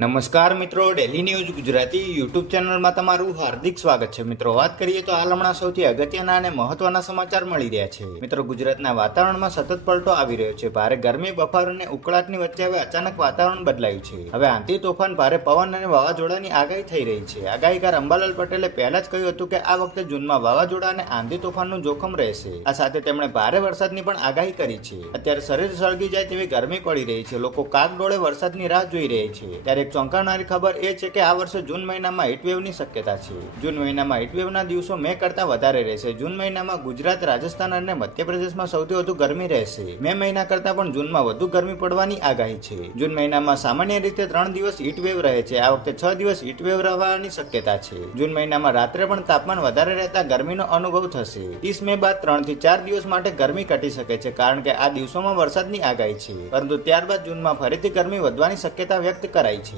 નમસ્કાર મિત્રો, daily news Gujarati YouTube ચેનલમાં તમારું હાર્દિક સ્વાગત છે. મિત્રો, વાત કરીએ તો હાલ હમણાં સૌથી અગત્યના અને મહત્વના સમાચાર મળી રહ્યા છે. મિત્રો, ગુજરાતના વાતાવરણમાં સતત પલટો આવી રહ્યો છે. ભારે ગરમી, બફાર અને ઉકળાટની વચ્ચે હવે અચાનક વાતાવરણ બદલાયું છે. હવે આંધી, તોફાન, ભારે પવન અને વાવાઝોડાની આગાહી થઈ રહી છે. આગાહીકાર અંબાલાલ પટેલે પહેલા જ કહ્યું હતું કે આ વખતે જૂનમાં વાવાઝોડા અને આંધી તોફાનનું જોખમ રહેશે. આ સાથે તેમણે ભારે વરસાદની પણ આગાહી કરી છે. અત્યારે શરીર સળગી જાય તેવી ગરમી પડી રહી છે. લોકો કાગડોળે વરસાદની રાહ જોઈ રહી છે. ત્યારે ચોંકાવનારી ખબર એ છે કે આ વર્ષે જૂન મહિનામાં હીટવેવની શક્યતા છે. જૂન મહિનામાં હીટવેવના દિવસો મે કરતા વધારે રહેશે. જૂન મહિનામાં ગુજરાત, રાજસ્થાન અને મધ્યપ્રદેશમાં સૌથી વધુ ગરમી રહેશે. મે મહિના કરતા પણ જૂનમાં વધુ ગરમી પડવાની આગાહી છે. જૂન મહિનામાં સામાન્ય રીતે 3 દિવસ હીટવેવ રહે છે. આ વખતે 6 દિવસ હીટવેવ રહેવાની શક્યતા છે. જૂન મહિનામાં રાત્રે પણ તાપમાન વધારે રહેતા ગરમીનો અનુભવ થશે. 30 મે બાદ 3 થી 4 દિવસ માટે ગરમી ઘટી શકે છે, કારણ કે આ દિવસોમાં વરસાદની આગાહી છે. પરંતુ ત્યારબાદ જૂનમાં ફરીથી ગરમી વધવાની શક્યતા વ્યક્ત કરાઈ છે.